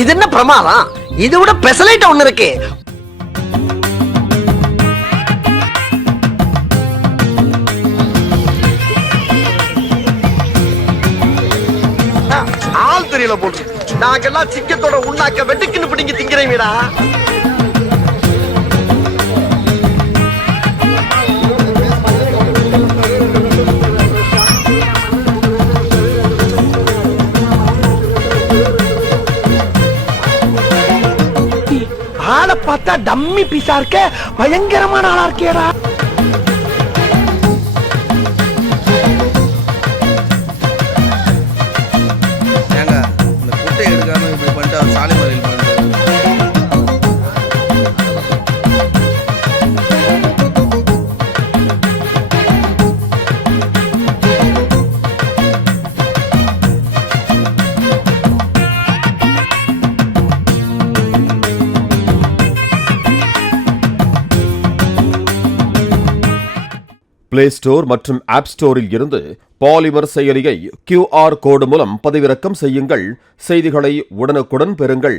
இது என்ன பிரமாதம்? இது விட பெசலைட் ஒண்ணு இருக்கு. ஆள் தெரியல போட்டு நாங்கெல்லாம் சிக்கத்தோட உண்ணாக்க வெட்டுக்குன்னு பிடிங்க திங்கிறீங்கடா. ஆளை பார்த்தா டம்மி பீஸா இருக்க, பயங்கரமான ஆளா இருக்கேடா. ஏங்க இந்த குட்டை எடுக்காம இப்படி பண்ணிட்டு அவர் சாலை மறியல் பண்ணிட்டு பிளே ஸ்டோர் மற்றும் ஆப் ஸ்டோரில் இருந்து பாலிமர் செயலியை QR கோடு மூலம் பதிவிறக்கம் செய்யுங்கள். செய்திகளை உடனுக்குடன் பெறுங்கள்.